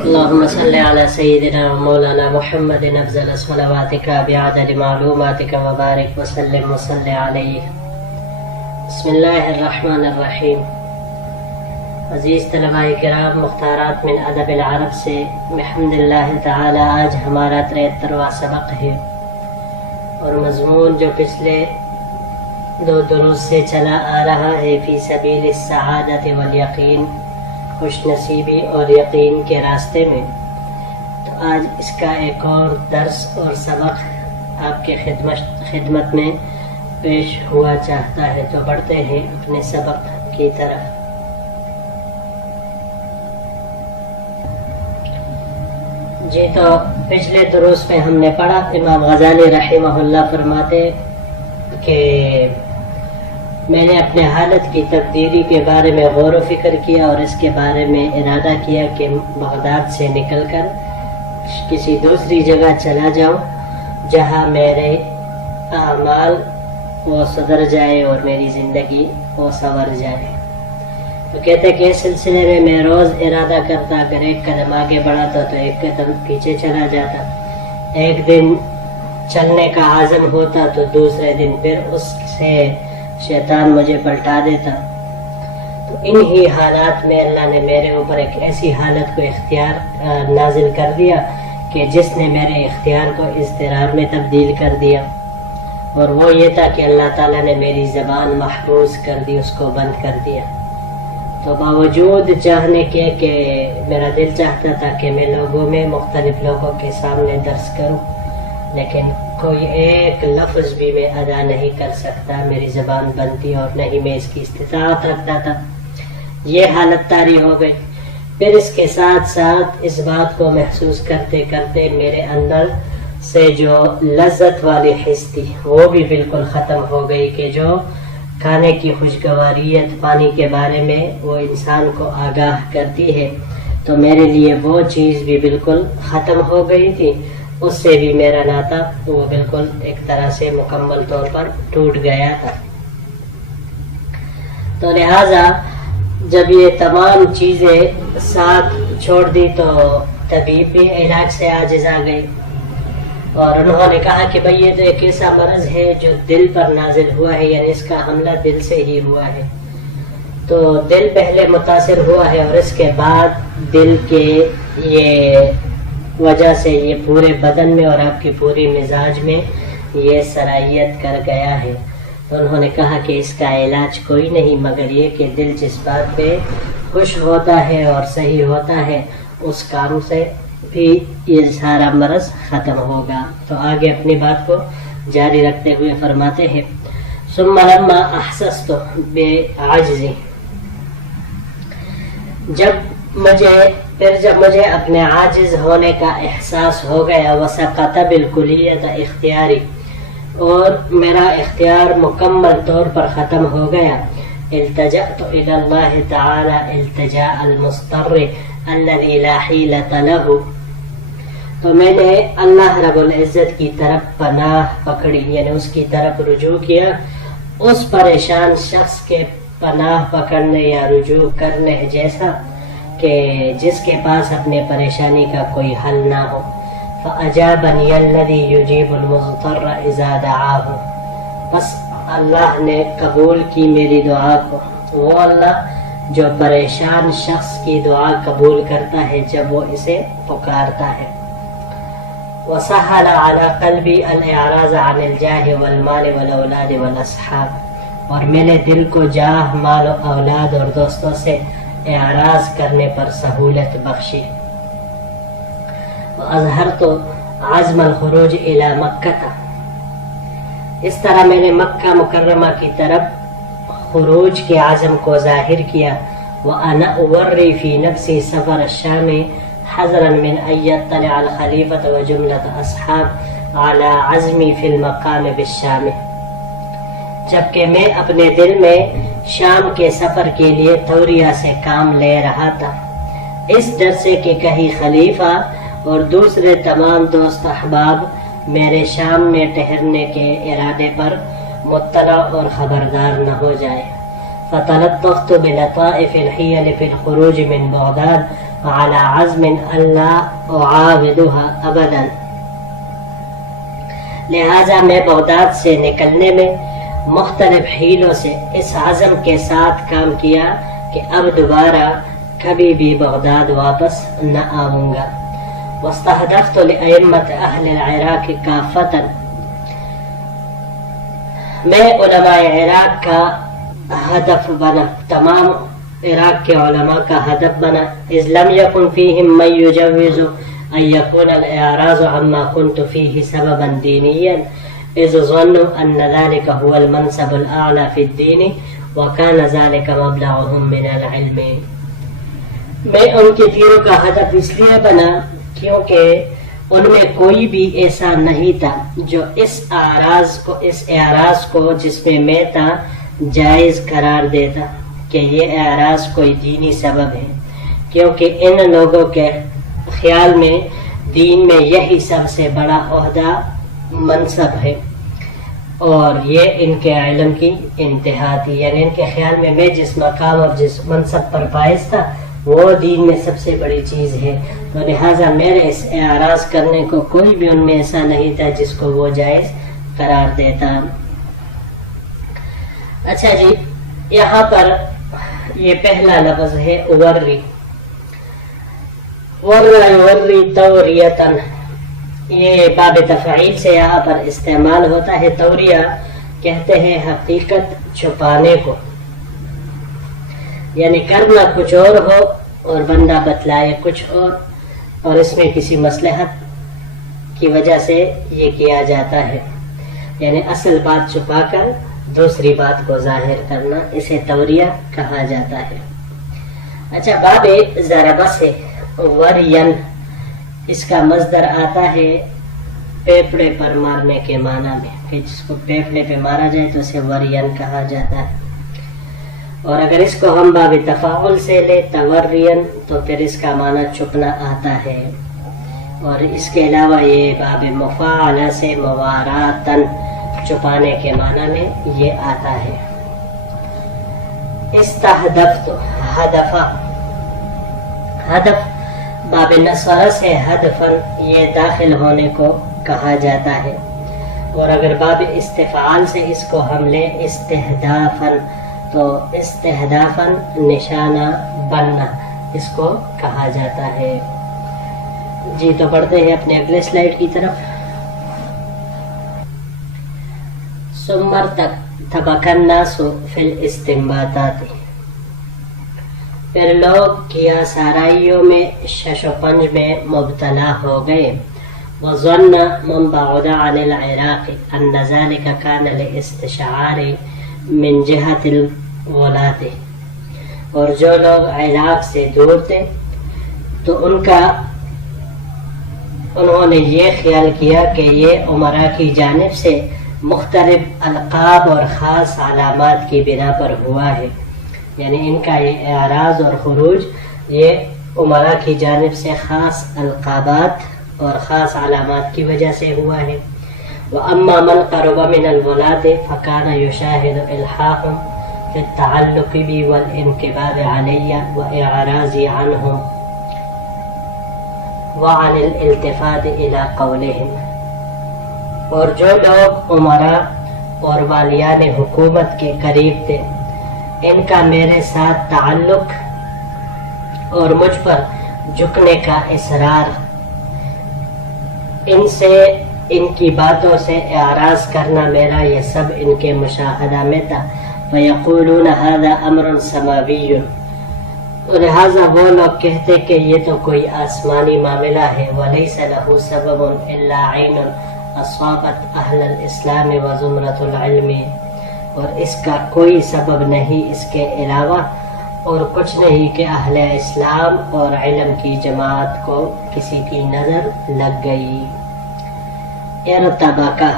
اللهم صل على سيدنا ومولانا محمد افضل صلواتك بعدد معلوماتك وبارك وسلم وصل عليه. بسم اللہ الرحمن الرحیم. عزیز طلباء کرام، مختارات من ادب العرب سے بحمد اللہ تعالی آج ہمارا 73واں سبق ہے، اور مضمون جو پچھلے 2 دروس سے چلا آ رہا ہے فی سبیل السعادت والیقین، خوش نصیبی اور یقین کے راستے میں. تو آج اس کا ایک اور درس اور سبق آپ کے خدمت میں پیش ہوا چاہتا ہے. تو بڑھتے ہیں اپنے سبق کی طرف. جی، تو پچھلے دروس میں ہم نے پڑھا، امام غزالی رحمہ اللہ فرماتے کہ میں نے اپنے حالت کی تبدیلی کے بارے میں غور و فکر کیا اور اس کے بارے میں ارادہ کیا کہ بغداد سے نکل کر کسی دوسری جگہ چلا جاؤں جہاں میرے اعمال وہ سدھر جائے اور میری زندگی وہ سنور جائے. تو کہتے کہ اس سلسلے میں میں روز ارادہ کرتا، اگر ایک قدم آگے بڑھاتا تو ایک قدم پیچھے چلا جاتا. ایک دن چلنے کا عزم ہوتا تو دوسرے دن پھر اس سے شیطان مجھے پلٹا دیتا. تو انہی حالات میں اللہ نے میرے اوپر ایک ایسی حالت کو اختیار نازل کر دیا کہ جس نے میرے اختیار کو اضطراب میں تبدیل کر دیا، اور وہ یہ تھا کہ اللہ تعالیٰ نے میری زبان محفوظ کر دی، اس کو بند کر دیا. تو باوجود چاہنے کے کہ میرا دل چاہتا تھا کہ میں لوگوں میں مختلف لوگوں کے سامنے درس کروں، لیکن کوئی ایک لفظ بھی میں ادا نہیں کر سکتا، میری زبان بند تھی اور نہ ہی میں اس کی استطاعت رکھتا تھا. یہ حالت طاری ہو گئی. پھر اس کے ساتھ ساتھ اس بات کو محسوس کرتے کرتے میرے اندر سے جو لذت والی حس تھی وہ بھی بالکل ختم ہو گئی، کہ جو کھانے کی خوشگواریت پانی کے بارے میں وہ انسان کو آگاہ کرتی ہے، تو میرے لیے وہ چیز بھی بالکل ختم ہو گئی تھی. اس سے بھی میرا ناطہ وہ بالکل ایک طرح سے مکمل طور پر ٹوٹ گیا تھا. تو لہٰذا جب یہ تمام چیزیں ساتھ چھوڑ دی تو طبیب بھی علاج سے عاجز آ گئی، اور انہوں نے کہا کہ بھئی یہ تو ایک ایسا مرض ہے جو دل پر نازل ہوا ہے، یعنی اس کا حملہ دل سے ہی ہوا ہے. تو دل پہلے متاثر ہوا ہے اور اس کے بعد دل کے یہ وجہ سے یہ پورے بدن میں اور آپ کی پوری مزاج میں یہ سرائیت کر گیا ہے. تو انہوں نے کہا کہ اس کا علاج کوئی نہیں مگر یہ کہ دل جس بات پہ خوش ہوتا ہے اور صحیح ہوتا ہے اس کام سے بھی یہ سارا مرض ختم ہوگا. تو آگے اپنی بات کو جاری رکھتے ہوئے فرماتے ہیں ثم لما احسست بعجزی، جب مجھے اپنے عاجز ہونے کا احساس ہو گیا، وسقط بالکلیت اختیاری، اور میرا اختیار مکمل طور پر ختم ہو گیا، التجأت الى اللہ تعالی التجاء المضطر الذي لا حیلۃ له، تو میں نے اللہ رب العزت کی طرف پناہ پکڑی، یعنی اس کی طرف رجوع کیا، اس پریشان شخص کے پناہ پکڑنے یا رجوع کرنے جیسا کہ جس کے پاس اپنے پریشانی کا کوئی حل نہ ہو. فَأَجَابَنِيَ الَّذِي يُجِيبُ الْمُضْطَرَّ إِذَا دَعَاهُ، بس اللہ نے قبول کی میری دعا کو، وہ اللہ جو پریشان شخص کی دعا قبول کرتا ہے جب وہ اسے پکارتا ہے. وَسَهَّلَ عَلَى قَلْبِي الْإِعْرَاضَ عَنِ الْجَاهِ وَالْمَالِ وَالْأَوْلَادِ وَالْأَصْحَابِ، اور میں نے دل کو جاہ، مال و اولاد اور دوستوں سے اعراض کرنے پر سہولت بخشی. وَأَظْهَرْتُ عَزْمَ الْخُرُوجِ إِلَى مَكَّةَ، اس طرح میں نے مکہ مکرمہ کی طرف خروج کے عزم کو ظاہر کیا. وَأَنَا أُوَرِّي فِي نَفْسِي سَفَرَ الشَّامِ حَذْرًا مِنْ أَنْ يَطَّلِعَ الْخَلِيفَةُ وَجُمْلَةُ أَصْحَابِ عَلَى عَزْمِي فِي الْمَقَامِ بِالشَّامِ، جبکہ میں اپنے دل میں شام کے سفر کے لیے توریا سے کام لے رہا تھا، اس ڈر سے کہ کہیں خلیفہ اور دوسرے تمام دوست احباب میرے شام میں ٹھہرنے کے ارادے پر مطلع اور خبردار نہ ہو جائے. فتلطفت بلطائف الحيل في الخروج من بغداد على عزم ألا أعاودها أبدا. لہذا میں بغداد سے نکلنے میں مختلف حیلوں سے اس عزم کے ساتھ کام کیا کہ اب دوبارہ کبھی بھی بغداد واپس نہ آؤں گا. واستهدفت لأئمة أهل العراق كافة. میں علماء عراق کا ہدف بنا، تمام عراق کے علماء کا ہدف بنا. اذ لم يكن فيهم من يجوز ان يكون الاعراض عما كنت فيه سببا دينيا، اذ ظنوا ان ذلك هو المنصب الاعلى في الدين وكان ذلك مبلغهم من العلم. میں ان کے تیروں کا ہدف اس لیے بنا کیونکہ ان میں کوئی بھی ایسا نہیں تھا جو اس اعراض کو جس میں تھا جائز قرار دیتا کہ یہ اعراض کوئی دینی سبب ہے، کیونکہ ان لوگوں کے خیال میں دین میں یہی سب سے بڑا عہدہ منصب ہے اور یہ ان کے علم کی انتہا تھی. یعنی ان کے خیال میں جس مقام اور جس منصب پر فائز تھا وہ دین میں سب سے بڑی چیز ہے، تو لہٰذا میرے اس اعراض کرنے کو کوئی بھی ان میں ایسا نہیں تھا جس کو وہ جائز قرار دیتا. اچھا جی، یہاں پر یہ پہلا لفظ ہے اوری. وری توریتن، یہ باب تفعیل سے یہاں پر استعمال ہوتا ہے. توریہ کہتے ہیں حقیقت چھپانے کو، یعنی کرنا کچھ اور ہو اور بندہ بتلائے کچھ اور اس میں کسی مصلحت کی وجہ سے یہ کیا جاتا ہے. یعنی اصل بات چھپا کر دوسری بات کو ظاہر کرنا، اسے توریہ کہا جاتا ہے. اچھا، باب ضربہ سے ورین، اس کا مصدر آتا ہے پیپڑے پر مارنے کے معنی میں، کہ جس کو پیپڑے پہ مارا جائے تو اسے ورین کہا جاتا ہے. اور اگر اس کو ہم باب تفاعل سے لے تورین تو پھر اس کا معنی چھپنا آتا ہے. اور اس کے علاوہ یہ باب مفاعلہ سے مواراتن، چھپانے کے معنی میں یہ آتا ہے. استہدفت، ہدف باب نصرہ سے ہدفن، یہ داخل ہونے کو کہا جاتا ہے. اور اگر باب استفعال سے اس کو ہم لیں استہدافن تو استہدافن نشانہ بننا اس کو کہا جاتا ہے. جی تو پڑھتے ہیں اپنے اگلے سلائیڈ کی طرف. سمر تک طبق الناس فی الاستنباطات، پھر لوگ کیا سارائیوں میں شش و پنج میں مبتلا ہو گئے. وظن من بعد عن العراق ان ذلك كان لاستشعار من جہت الولاۃ، اور جو لوگ عراق سے دور تھے تو انہوں نے یہ خیال کیا کہ یہ عمرا کی جانب سے مختلف القاب اور خاص علامات کی بنا پر ہوا ہے. یعنی ان کا یہ اعراض اور خروج یہ عمرا کی جانب سے خاص القابات اور خاص علامات کی وجہ سے ہوا ہے. وَأَمَّا مَنْ قَرُبَ مِنَ الْوَلَادِ فَكَانَ يُشَاهِدُ إِلْحَاقٌ فِي التَّعَلُّقِ بِي وَالْإِنْكِبَارِ عَلَيَّ وَإِعْرَاضِ عَنْهُمْ وَعَنِ الْإِلْتِفَاتِ إِلَىٰ قَوْلِهِمْ. اور جو لوگ عمرا اور والیان حکومت کے قریب تھے، ان کا میرے ساتھ تعلق اور مجھ پر جھکنے کا اصرار، ان سے ان کی باتوں سے اعراض کرنا میرا یہ سب ان کے مشاہدہ میں تھا. فَيَقُولُونَ هَذَا أَمْرٌ سَمَاوِيٌّ، لہٰذا وہ لوگ کہتے کہ یہ تو کوئی آسمانی معاملہ ہے. وَلَيْسَ لَهُ سَبَبٌ إِلَّا عَيْنٌ أَصَابَتْ أَهْلَ الْإِسْلَامِ وَزُمْرَةُ الْعِلْمِ، اور اس کا کوئی سبب نہیں اس کے علاوہ اور کچھ نہیں کہ اہل اسلام اور علم کی جماعت کو کسی کی نظر لگ گئی. ارتباکہ،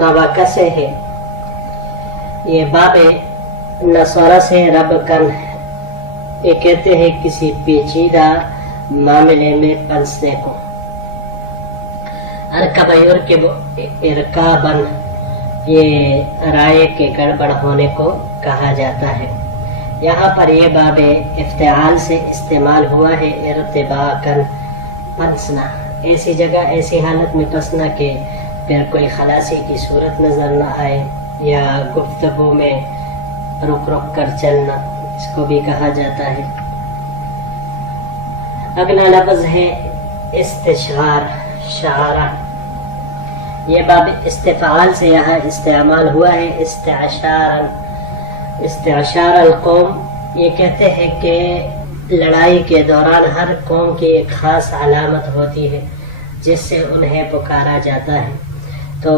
رباکہ سے ہے، یہ باب نصرہ سے رب کن، یہ کہتے ہیں کسی پیچیدہ معاملے میں پھنسنے کو. ارکب یرکب ارکابن، یہ رائے کے گڑبڑ ہونے کو کہا جاتا ہے۔ یہاں پر یہ باب افتعال سے استعمال ہوا ہے، ارتباکن پنسنا، ایسی جگہ ایسی حالت میں پسنا کہ پھر کوئی خلاصی کی صورت نظر نہ آئے، یا گفتگو میں رک رک کر چلنا، اس کو بھی کہا جاتا ہے۔ اگلا لفظ ہے استشعار، شعارہ، یہ باب استفعال سے یہاں استعمال ہوا ہے، استعشارا۔ استعشار القوم، یہ کہتے ہیں کہ لڑائی کے دوران ہر قوم کی ایک خاص علامت ہوتی ہے جس سے انہیں پکارا جاتا ہے، تو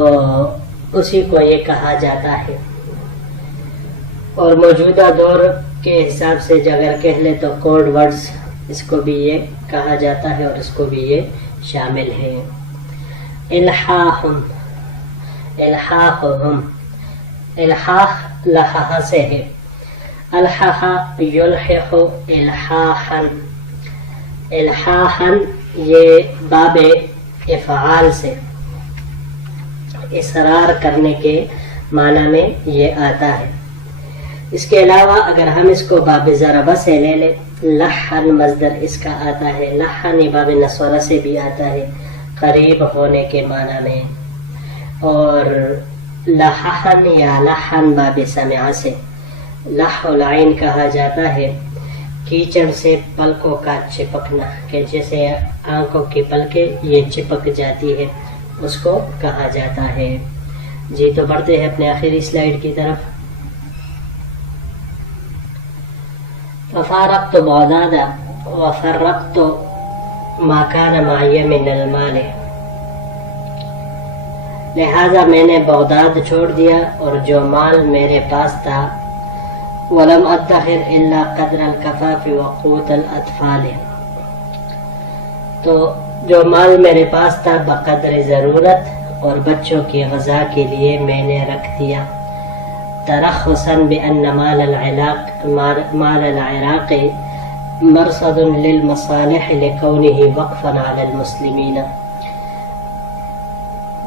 اسی کو یہ کہا جاتا ہے۔ اور موجودہ دور کے حساب سے اگر کہہ لے تو کوڈ ورڈز، اس کو بھی یہ کہا جاتا ہے اور اس کو بھی یہ شامل ہے۔ الحاح، الحاحہم، الحاح لحاح سے ہے، الحاح یلحح الحاحا، الحاحا یہ باب افعال سے اصرار کرنے کے معنی میں یہ آتا ہے۔ اس کے علاوہ اگر ہم اس کو باب ضربہ سے لے لیں، لحن مصدر اس کا آتا ہے، لحن باب نصرہ سے بھی آتا ہے قریب ہونے کے معنی میں، اور لحن یا لحن باب سمع سے، لح العین کہا جاتا ہے کیچڑ سے پلکوں کا چپکنا، کہ جیسے آنکھوں کی پلکیں یہ چپک جاتی ہے، اس کو کہا جاتا ہے۔ جی تو بڑھتے ہیں اپنے آخری سلائیڈ کی طرف۔ ففارقت بغداد وفرقت ما كان معي من المال، لہذا میں نے بغداد چھوڑ دیا اور جو مال میرے پاس تھا، ولم ادخر الا قدر الکفاف وقوت الاطفال، تو جو مال میرے پاس تھا بقدر ضرورت اور بچوں کی غذا کے لیے میں نے رکھ دیا، ترخصا بأن مال العراق مرصد للمصالح لكونه وقفا على المسلمین،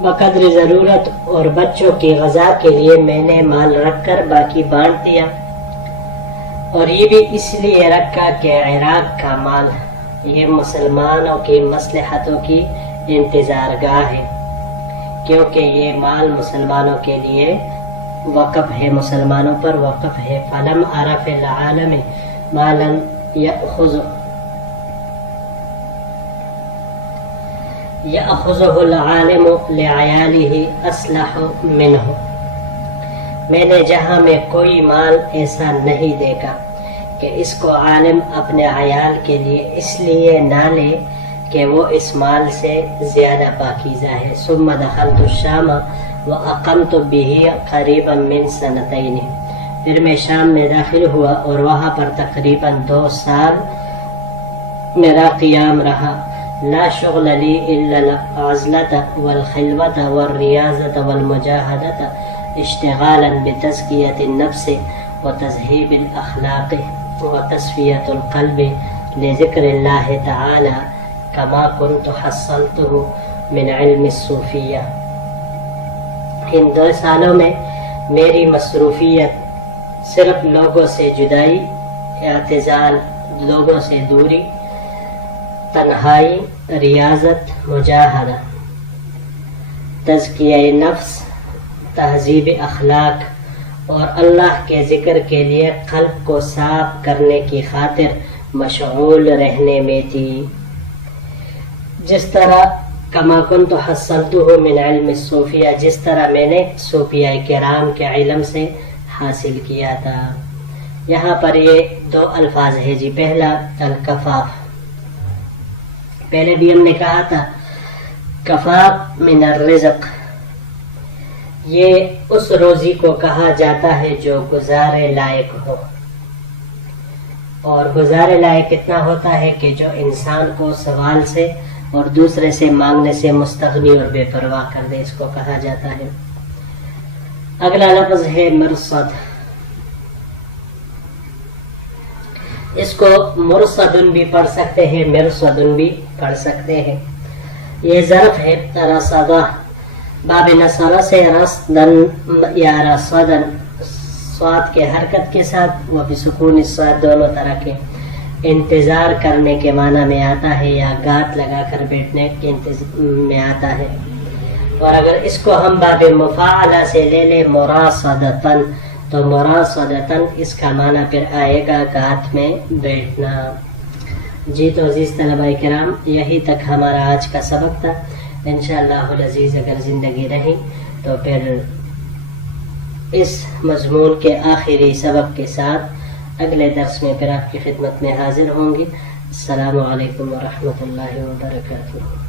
بقدر ضرورت اور بچوں کی غذا کے لیے میں نے مال رکھ کر باقی بانٹ دیا، اور یہ بھی اس لیے رکھا کہ عراق کا مال یہ مسلمانوں کی مصلحتوں کی انتظار گاہ ہے، کیونکہ یہ مال مسلمانوں کے لیے وقف ہے، مسلمانوں پر وقف ہے۔ فلم عرف العالم مالا یأخذہ العالم لعیالہ اصلح منہ، میں نے جہاں میں کوئی مال ایسا نہیں دیکھا کہ اس کو عالم اپنے عیال کے لیے اس لیے نہ لے کہ وہ اس مال سے زیادہ پاکیزہ ہے۔ ثم دخلت الشام واقمت به قریبا من سنتین، پھر میں شام میں داخل ہوا اور وہاں پر تقریباً 2 سال میرا قیام رہا۔ لا شغل لی الا العزلۃ والخلوۃ والریاضۃ والمجاہدۃ اشتغالا بتزکیۃ النفس وتذہیب الاخلاق وتصفیۃ القلب لذکر اللہ تعالی کما کنت حصلتہ من علم الصوفیہ۔ ان 2 سالوں میں میری مصروفیت صرف لوگوں سے جدائی، اعتزال، لوگوں سے دوری، تنہائی، ریاضت، مجاہدہ، تزکیہ نفس، تہذیب اخلاق اور اللہ کے ذکر کے لیے قلب کو صاف کرنے کی خاطر مشغول رہنے میں تھی، جس طرح کما کنت حصلتہ من علم الصوفیہ، جس طرح میں نے صوفیاء کرام کے علم سے حاصل کیا تھا۔ یہاں پر یہ 2 الفاظ ہے جی۔ پہلا الکفاف، پہلے بھی ہم نے کہا تھا کفاف من الرزق، یہ اس روزی کو کہا جاتا ہے جو گزارے لائق ہو، اور گزارے لائق کتنا ہوتا ہے کہ جو انسان کو سوال سے اور دوسرے سے مانگنے سے مستغنی اور بے پرواہ کر دے، اس کو کہا جاتا ہے۔ اگلا لفظ ہے مرصد، اس کو مرصدن بھی پڑھ سکتے ہیں، مرصدن بھی پڑھ سکتے ہیں۔ یہ ظرف ہے رصدہ، باب نصرہ سے رصدن یا رصدن، صاد کے حرکت کے ساتھ و بسکون الصاد دونوں طرح کے انتظار کرنے کے معنی میں آتا ہے یا گات لگا کر بیٹھنے کے میں آتا ہے. اور اگر اس کو ہم باب مفاعلہ سے لے لیں مراصدتاً تو مراصدتاً اس کا معنی پھر آئے گا گات میں بیٹھنا. جی تو عزیز طلبہ کرام یہی تک ہمارا آج کا سبق تھا. انشاءاللہ العزیز اگر زندگی رہی تو پھر اس مضمون کے آخری سبق کے ساتھ اگلے درس میں پھر آپ کی خدمت میں حاضر ہوں گی. السلام علیکم ورحمۃ اللہ وبرکاتہ.